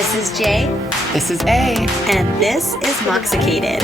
This is Jay. This is A. And this is Moxicated,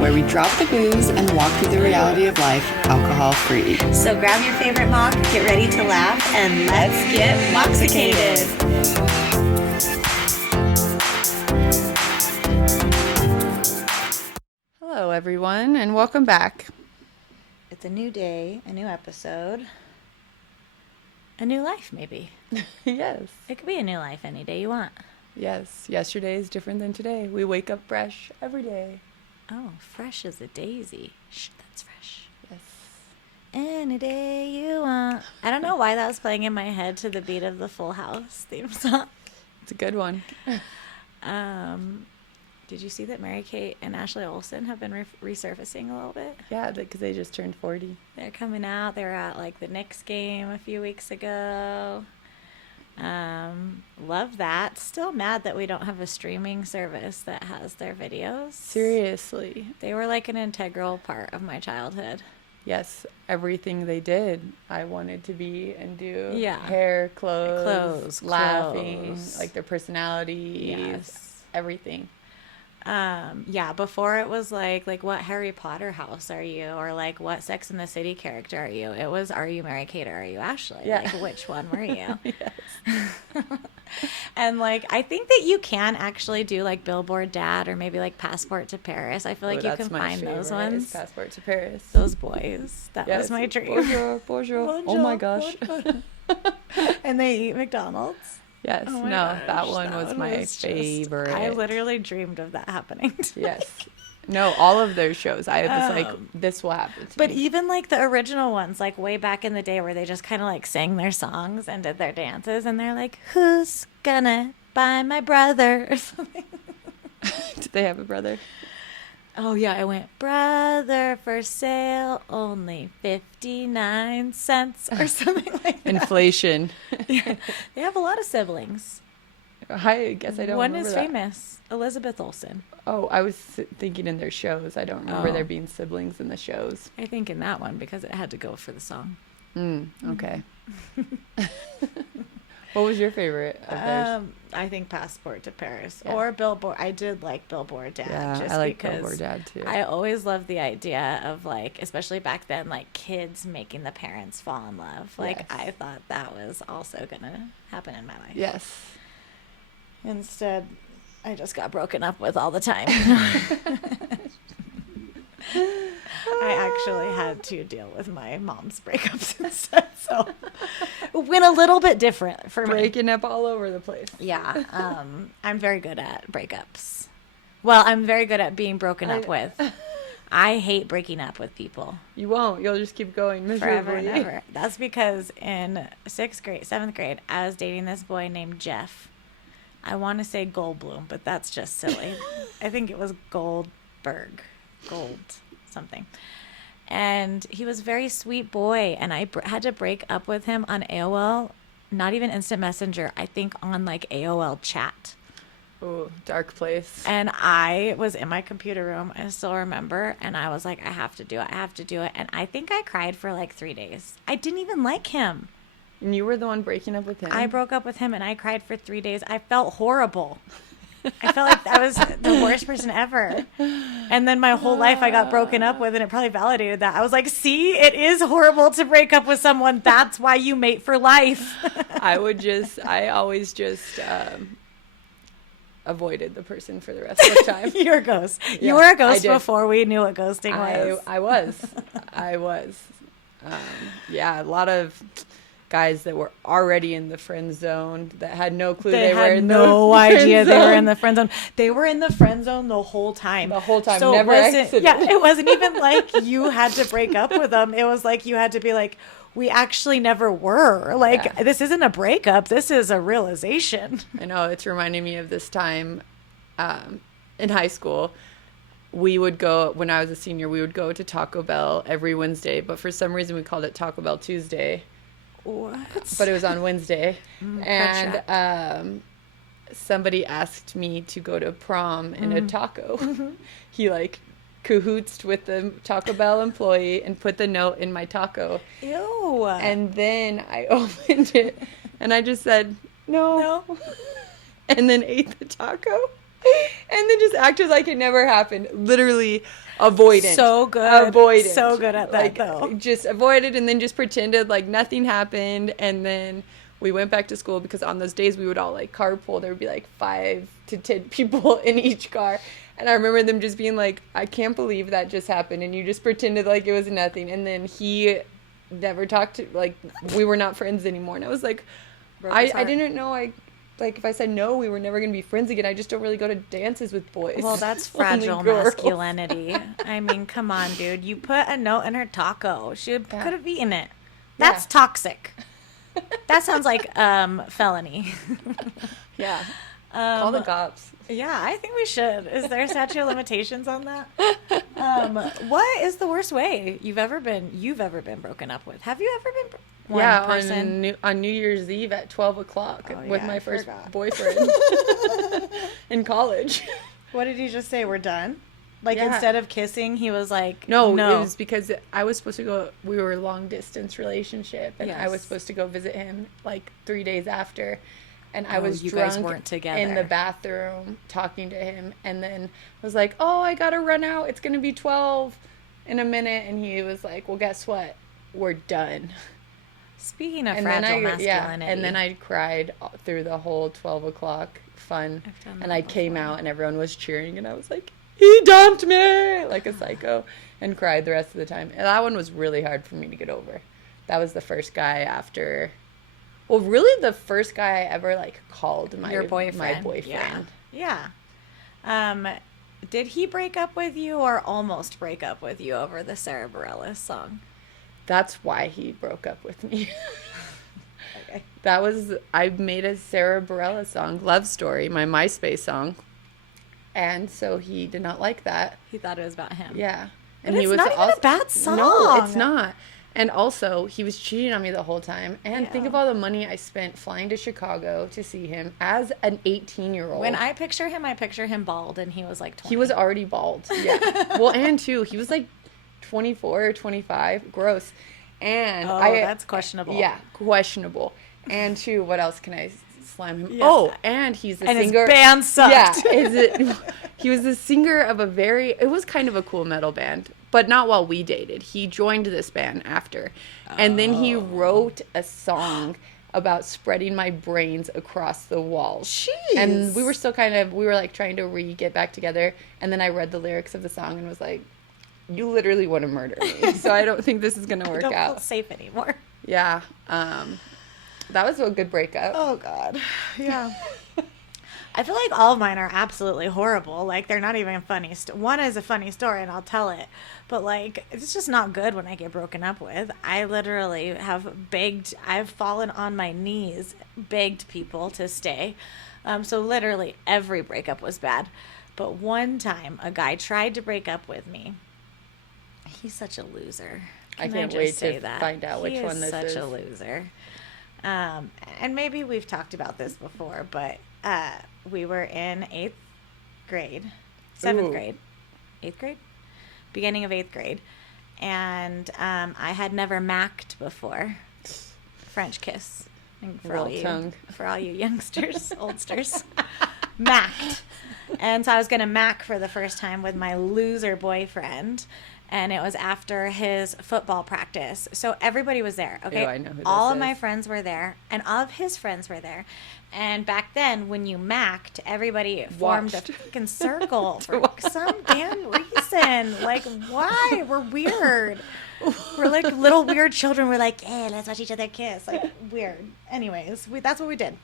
where we drop the booze and walk through the reality of life alcohol-free. So grab your favorite mock, get ready to laugh, and let's get Moxicated. Hello, everyone, and welcome back. It's a new day, a new episode, a new life, maybe. Yes. It could be a new life any day you want. Yes. Yesterday is different than today. We wake up fresh every day. Oh, fresh as a daisy. Shh, that's fresh. Yes. Any day you want. I don't know why that was playing in my head to the beat of the Full House theme song. It's a good one. Did you see that Mary-Kate and Ashley Olsen have been resurfacing a little bit? Yeah, because they just turned 40. They're coming out. They were at like the Knicks game a few weeks ago. Love that. Still mad that we don't have a streaming service that has their videos. Seriously. They were like an integral part of my childhood. Yes, everything they did, I wanted to be and do. Yeah. Hair, clothes, laughing, clothes. like their personalities, Yes. everything. Yeah, before it was like what Harry Potter house are you? Or like what Sex and the City character are you? It was, are you Mary-Kate or are you Ashley? Yeah. Like which one were you? Yes. And like, I think that you can actually do like Billboard Dad or maybe like Passport to Paris. I feel like you can find those ones. Passport to Paris. Those boys. That was my dream. Bonjour, bonjour. Oh my gosh. And they eat McDonald's. Yes. Oh my No, gosh, that one was my favorite. I literally dreamed of that happening to me. Yes. No, all of their shows. I was like, this will happen to But me. even like the original ones, like way back in the day where they just kind of like sang their songs and did their dances and they're like, who's gonna buy my brother or something. Did they have a brother? Oh yeah, I went, brother for sale, only 59 cents or something like that. Inflation. Yeah. They have a lot of siblings. I guess I don't One remember is that. famous, Elizabeth Olsen. Oh, I was thinking in their shows. I don't remember Oh. there being siblings in the shows. I think in that one because it had to go for the song. Okay. What was your favorite of theirs? I think Passport to Paris Yeah. or Billboard. I did like Billboard Dad. Yeah, just I like because Billboard Dad too. I always loved the idea of like, especially back then, like kids making the parents fall in love. Like Yes. I thought that was also gonna happen in my life. Yes. Instead, I just got broken up with all the time. I actually had to deal with my mom's breakups instead, so it went a little bit different for me. Breaking up all over the place. Yeah, I'm very good at breakups. Well, I'm very good at being broken up with. I hate breaking up with people. You won't. You'll just keep going miserably. Forever and ever. That's because in 7th grade, I was dating this boy named Jeff. I want to say Goldblum, but that's just silly. I think it was Gold something. And he was a very sweet boy, and I had to break up with him on AOL, not even Instant Messenger, I think on like AOL chat. Ooh, dark place. And I was in my computer room, I still remember, and I was like, I have to do it. And I think I cried for like 3 days. I didn't even like him. And you were the one breaking up with him? I broke up with him and I cried for 3 days. I felt horrible. I felt like I was the worst person ever. And then my whole life I got broken up with, and it probably validated that. I was like, see, it is horrible to break up with someone. That's why you mate for life. I always just avoided the person for the rest of the time. You're a ghost. Yeah, you were a I ghost did. before we knew what ghosting was. I was. Yeah, a lot of guys that were already in the friend zone that had no clue they were in no the idea friend they were zone. in the friend zone. They were in the friend zone the whole time. So never exited. Yeah, it wasn't even like you had to break up with them. It was like you had to be like, we actually never were. Like, Yeah. This isn't a breakup. This is a realization. I know, it's reminding me of this time in high school. We would go, when I was a senior, we would go to Taco Bell every Wednesday, but for some reason we called it Taco Bell Tuesday. What? But it was on Wednesday. Crunch And somebody asked me to go to prom in a taco. He like cahootsed with the Taco Bell employee and put the note in my taco. Ew. And then I opened it and I just said, no. and then ate the taco and then just acted like it never happened. Literally avoidant. So good. Avoidant. So good at that, like, though. Just avoided and then just pretended like nothing happened. And then we went back to school because on those days we would all like carpool. There would be like 5 to 10 people in each car. And I remember them just being like, I can't believe that just happened. And you just pretended like it was nothing. And then he never talked to, like, we were not friends anymore. And I was like, I didn't know, like, if I said no, we were never going to be friends again. I just don't really go to dances with boys. Well, that's fragile masculinity. I mean, come on, dude. You put a note in her taco. She could have eaten it. That's toxic. That sounds like felony. Yeah. Call the cops. Yeah, I think we should. Is there a statute of limitations on that? What is the worst way you've ever been broken up with? Have you ever been on New Year's Eve at 12 o'clock with my first boyfriend in college. What did he just say? We're done? Like, instead of kissing, he was like, no. It was because I was supposed to go, we were a long distance relationship, and I was supposed to go visit him like 3 days after. And I was you drunk guys weren't together. in the bathroom talking to him, and then was like, oh, I gotta run out. It's gonna be 12 in a minute. And he was like, well, guess what? We're done. Speaking of fragile masculinity. And then I cried through the whole 12 o'clock fun. And I came out and everyone was cheering, and I was like, he dumped me like a psycho, and cried the rest of the time. And that one was really hard for me to get over. That was the first guy after... Well, really the first guy I ever, like, called my boyfriend. My boyfriend. Yeah. Did he break up with you or almost break up with you over the Sarah Bareilles song? That's why he broke up with me. Okay. I made a Sarah Bareilles song, Love Story, my MySpace song. And so he did not like that. He thought it was about him. Yeah. And it's not even a bad song. No, it's not. And also, he was cheating on me the whole time. And think of all the money I spent flying to Chicago to see him as an 18-year-old. When I picture him bald, and he was like 20. He was already bald. Yeah. Well, and too, he was like 24 or 25. Gross. And that's questionable. Yeah, questionable. And two, what else can I slam him? Yeah. Oh, and he's the singer. His band sucked. Yeah. He was the singer of it was kind of a cool metal band. But not while we dated. He joined this band after. And then he wrote a song about spreading my brains across the walls. Jeez. And we were still we were like trying to get back together. And then I read the lyrics of the song and was like, you literally want to murder me. So I don't think this is going to work out. Don't feel safe anymore. Yeah. That was a good breakup. Oh, God. Yeah. I feel like all of mine are absolutely horrible. Like, they're not even funny. One is a funny story, and I'll tell it. But, like, it's just not good when I get broken up with. I literally I've fallen on my knees, begged people to stay. So literally every breakup was bad. But one time, a guy tried to break up with me. He's such a loser. I can't wait to find out which one this is. He's such a loser. And maybe we've talked about this before, but... we were in 8th grade, 7th grade, 8th grade, beginning of 8th grade. And I had never macked before. French kiss. For all you youngsters, oldsters. Macked. And so I was going to mack for the first time with my loser boyfriend. And it was after his football practice. So everybody was there, okay? Ew, I know who this all of is. my friends were there, and all of his friends were there. And back then, when you macked, everybody formed a fucking circle for some damn reason. Like, why? We're weird. We're like little weird children. We're like, hey, let's watch each other kiss. Like, weird. Anyways, that's what we did.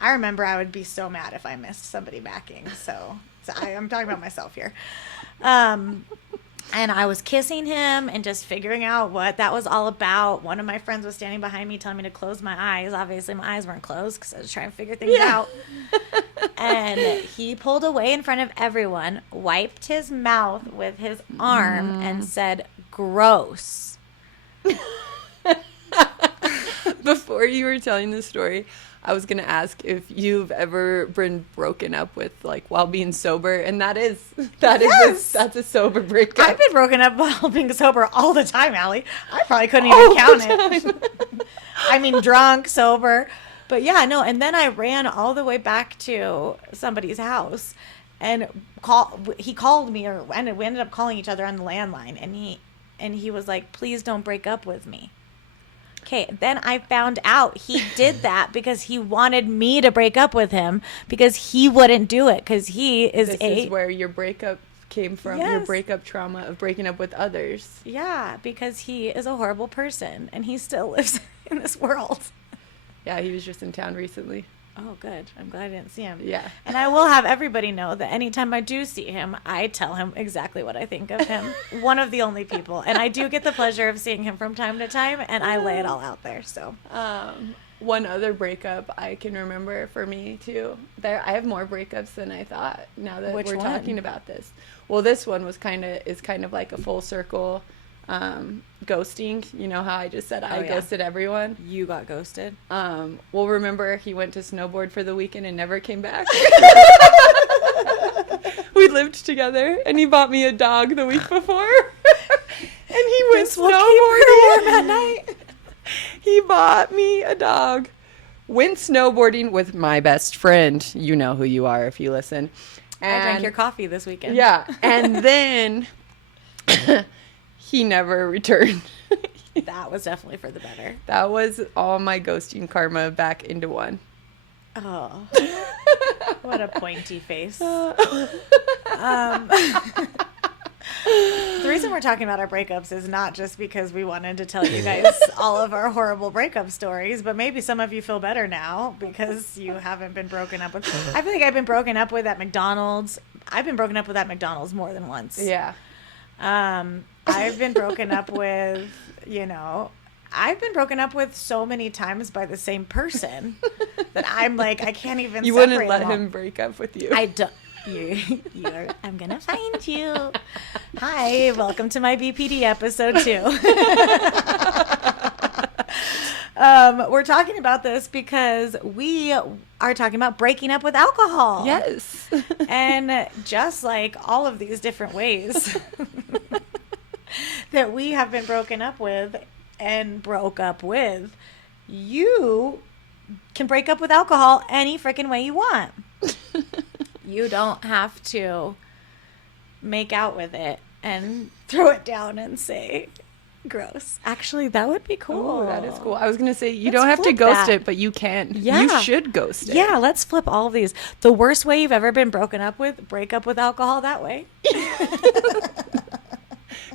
I remember I would be so mad if I missed somebody macking. So I'm talking about myself here. And I was kissing him and just figuring out what that was all about. One of my friends was standing behind me telling me to close my eyes. Obviously, my eyes weren't closed because I was trying to figure things out. And he pulled away in front of everyone, wiped his mouth with his arm, and said, gross. Before you were telling this story, I was going to ask if you've ever been broken up with, like, while being sober, and that's a sober breakup. I've been broken up while being sober all the time, Allie. I probably couldn't even count it. I mean, drunk, sober, But yeah, no, and then I ran all the way back to somebody's house and he called me, or we ended up calling each other on the landline, and he was like, "Please don't break up with me." Okay, then I found out he did that because he wanted me to break up with him because he wouldn't do it because he is This is where your breakup came from, your Yes. breakup trauma of breaking up with others. Yeah, because he is a horrible person and he still lives in this world. Yeah, he was just in town recently. Oh, good. I'm glad I didn't see him. Yeah. And I will have everybody know that anytime I do see him, I tell him exactly what I think of him. One of the only people. And I do get the pleasure of seeing him from time to time, and I lay it all out there. So, One other breakup I can remember for me too. I have more breakups than I thought now that Which we're one? talking about this. Well, this one is kind of like a full circle ghosting. You know how I just said I yeah. ghosted everyone? you got ghosted. Well, remember he went to snowboard for the weekend and never came back. We lived together, and he bought me a dog the week before, and he went snowboarding at night. He bought me a dog, went snowboarding with my best friend. You know who you are if you listen. I drank your coffee this weekend. Yeah, and then he never returned. That was definitely for the better. That was all my ghosting karma back into one. Oh, what a pointy face. The reason we're talking about our breakups is not just because we wanted to tell you guys all of our horrible breakup stories, but maybe some of you feel better now because you haven't been broken up with. I feel like I've been broken up with at McDonald's. I've been broken up with at McDonald's more than once. Yeah. I've been broken up with, I've been broken up with so many times by the same person that I'm like, I can't even You separate wouldn't let them all. him break up with you. I don't. I'm gonna find you. Hi, welcome to my BPD episode 2. We're talking about this because we are talking about breaking up with alcohol. Yes. And just like all of these different ways that we have been broken up with and broke up with, you can break up with alcohol any freaking way you want. You don't have to make out with it and throw it down and say, gross. Actually, that would be cool. Oh, that is cool. I was going to say, you Let's don't have to flip ghost that. it, but you can. Yeah. You should ghost it. Yeah, let's flip all of these. The worst way you've ever been broken up with, break up with alcohol that way.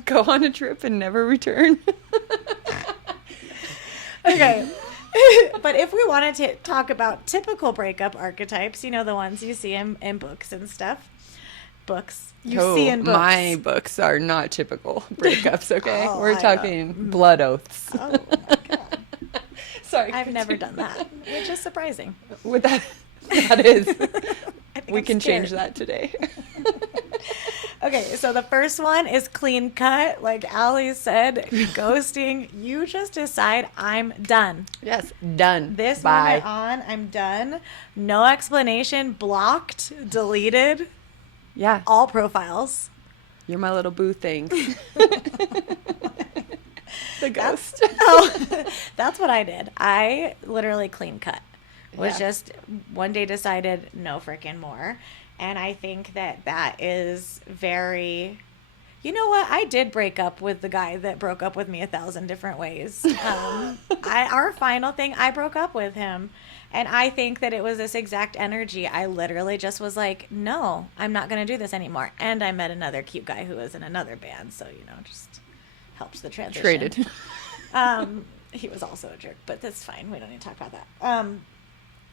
Go on a trip and never return. Okay. But if we wanted to talk about typical breakup archetypes, the ones you see in books and stuff. Books. You see in books. My books are not typical breakups, okay? Oh, We're I talking blood oaths. Oh, my God. Sorry. I've never done that, which is surprising. With that is. I think We I'm can change scared. that today. Okay, so the first one is clean cut. Like Allie said, ghosting. You just decide, I'm done. Yes, done. This Bye. moment on, I'm done. No explanation. Blocked, deleted, Yeah, all profiles. you're my little boo thing. The ghost. Oh, that's what I did. I literally clean cut. Was Yeah. just one day decided no freaking more. And I think that is very, you know what? I did break up with the guy that broke up with me 1,000 different ways. Our final thing, I broke up with him. And I think that it was this exact energy. I literally just was like, no, I'm not going to do this anymore. And I met another cute guy who was in another band. So, just helps the transition. Traded. He was also a jerk, but that's fine. We don't need to talk about that.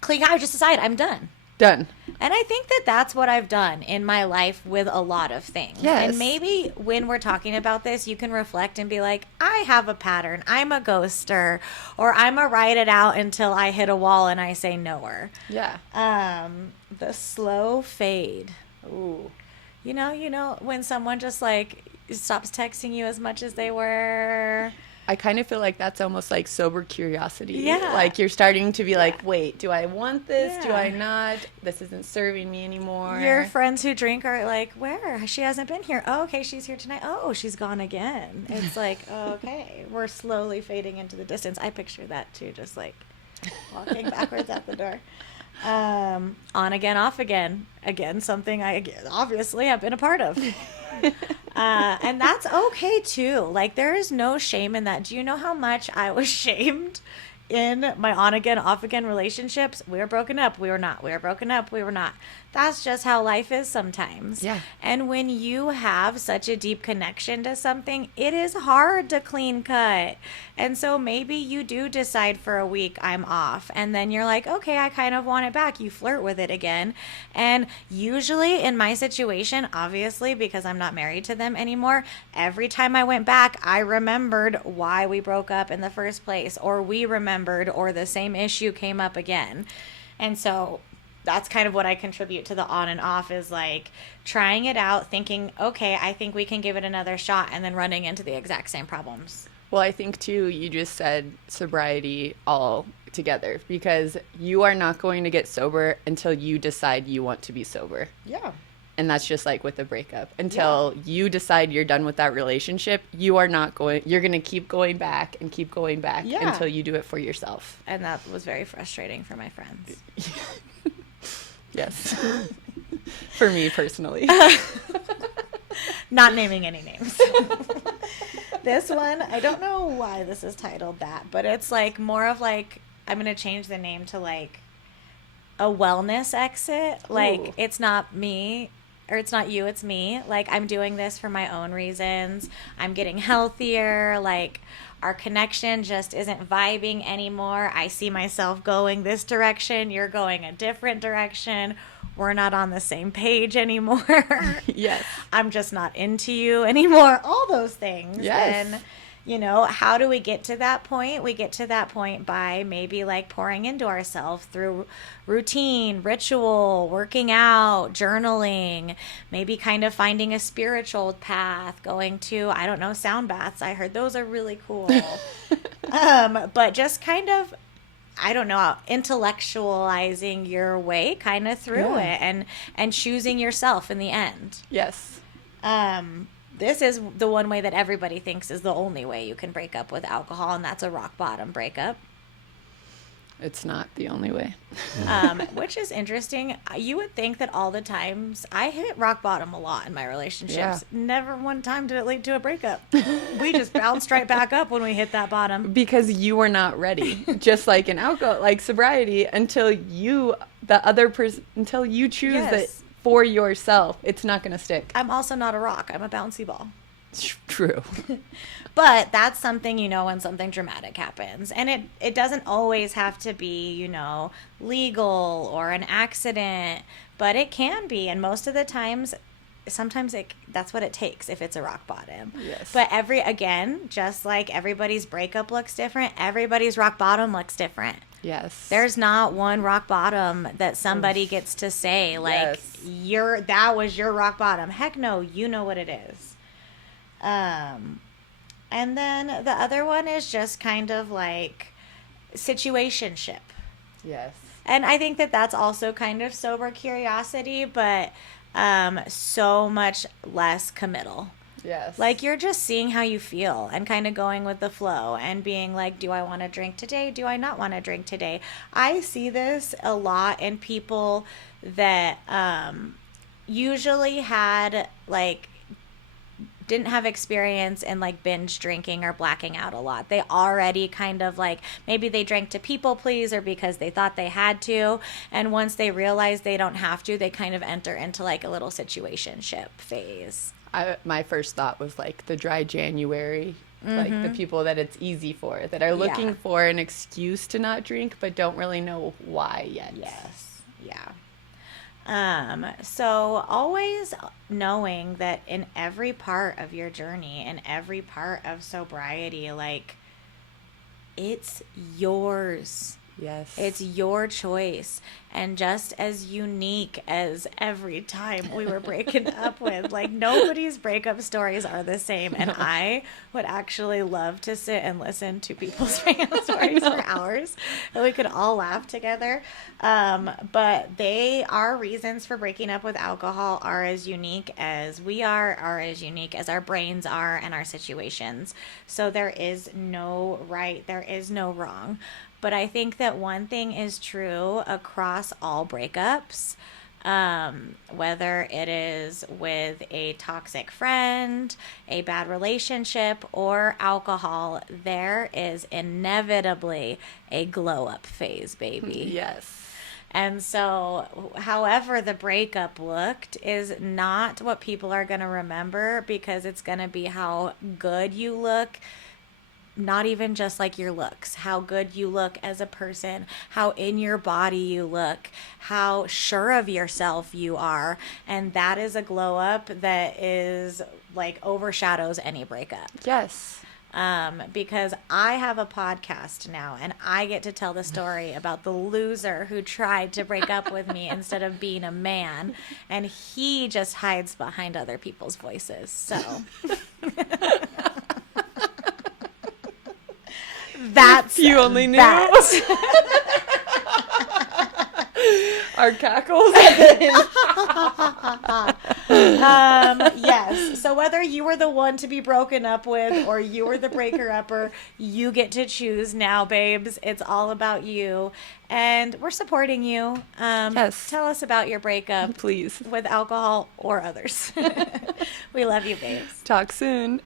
Clean, I just decided I'm done. Done. And I think that that's what I've done in my life with a lot of things. Yes. And maybe when we're talking about this, you can reflect and be like, I have a pattern. I'm a ghoster. Or I'm a write it out until I hit a wall and I say no-er. Yeah. The slow fade. Ooh. You know, when someone just like stops texting you as much as they were. I kind of feel like that's almost like sober curiosity. Yeah. Like you're starting to be like, wait, do I want this? Do Yeah. I not? This isn't serving me anymore. Your friends who drink are like, where? She hasn't been here. Oh, okay, she's here tonight. Oh, she's gone again. It's like, okay, we're slowly fading into the distance. I picture that too, just like walking backwards out the door. On again, off again. Again, something I obviously have been a part of. And that's okay too. Like, there is no shame in that. Do you know how much I was shamed in my on again, off again relationships? We were broken up. We were not. We were broken up. We were not. That's just how life is sometimes. Yeah. And when you have such a deep connection to something, it is hard to clean cut. And so maybe you do decide for a week, I'm off. And then you're like, okay, I kind of want it back. You flirt with it again. And usually in my situation, obviously, because I'm not married to them anymore, every time I went back, I remembered why we broke up in the first place, or we remembered, or the same issue came up again. And so that's kind of what I contribute to the on and off, is like trying it out, thinking, okay, I think we can give it another shot, and then running into the exact same problems. Well, I think too, you just said sobriety all together, because you are not going to get sober until you decide you want to be sober. Yeah. And that's just like with a breakup. Until you decide you're done with that relationship, you're going to keep going back and keep going back until you do it for yourself. And that was very frustrating for my friends. Yes. For me personally. Not naming any names. This one, I don't know why this is titled that, but it's like more of like, I'm going to change the name to like a wellness exit. Like, Ooh. it's not me, or it's not you, it's me. Like, I'm doing this for my own reasons. I'm getting healthier. Like, our connection just isn't vibing anymore. I see myself going this direction. You're going a different direction. We're not on the same page anymore. Yes. I'm just not into you anymore. All those things. Yes. And, you know, how do we get to that point? We get to that point by maybe like pouring into ourselves through routine, ritual, working out, journaling, maybe kind of finding a spiritual path, going to, I don't know, sound baths. I heard those are really cool. But just kind of, I don't know, intellectualizing your way kind of through it, and choosing yourself in the end. Yes. This is the one way that everybody thinks is the only way you can break up with alcohol, and that's a rock bottom breakup. It's not the only way. Which is interesting. You would think that all the times I hit rock bottom a lot in my relationships. Yeah. Never one time did it lead to a breakup. We just bounced right back up when we hit that bottom. Because you were not ready. Just like in alcohol, like sobriety, until you choose that for yourself, it's not going to stick. I'm also not a rock. I'm a bouncy ball. True. But that's something, you know, when something dramatic happens. And it doesn't always have to be, you know, legal or an accident, but it can be. And most of the times, sometimes that's what it takes if it's a rock bottom. Yes. But just like everybody's breakup looks different, everybody's rock bottom looks different. Yes. There's not one rock bottom that somebody gets to say, like, that was your rock bottom. Heck no, you know what it is. And then the other one is just kind of like situationship. Yes. And I think that that's also kind of sober curiosity, but so much less committal. Yes. Like, you're just seeing how you feel and kind of going with the flow and being like, do I want to drink today? Do I not want to drink today? I see this a lot in people that usually had like didn't have experience in like binge drinking or blacking out a lot. They already kind of like, maybe they drank to people please or because they thought they had to. And once they realize they don't have to, they kind of enter into like a little situationship phase. My first thought was like the dry January, like the people that it's easy for, that are looking for an excuse to not drink, but don't really know why yet. Yes. Yeah. So always knowing that in every part of your journey, in every part of sobriety, like, it's yours. Yes. It's your choice. And just as unique as every time we were breaking up with, like, nobody's breakup stories are the same. And I would actually love to sit and listen to people's breakup stories for hours, and we could all laugh together. But our reasons for breaking up with alcohol are as unique as we are as unique as our brains are and our situations. So there is no right, there is no wrong. But I think that one thing is true across all breakups, whether it is with a toxic friend, a bad relationship, or alcohol, there is inevitably a glow up phase, baby. Yes. And so, however the breakup looked is not what people are going to remember, because it's going to be how good you look. Not even just like your looks, how good you look as a person, how in your body you look, how sure of yourself you are. And that is a glow up that is like overshadows any breakup. Yes. Because I have a podcast now and I get to tell the story about the loser who tried to break up with me instead of being a man, and he just hides behind other people's voices. So that's You only knew. Our cackles. Yes. So whether you were the one to be broken up with or you were the breaker-upper, you get to choose now, babes. It's all about you. And we're supporting you. Yes. Tell us about your breakup. Please. With alcohol or others. We love you, babes. Talk soon.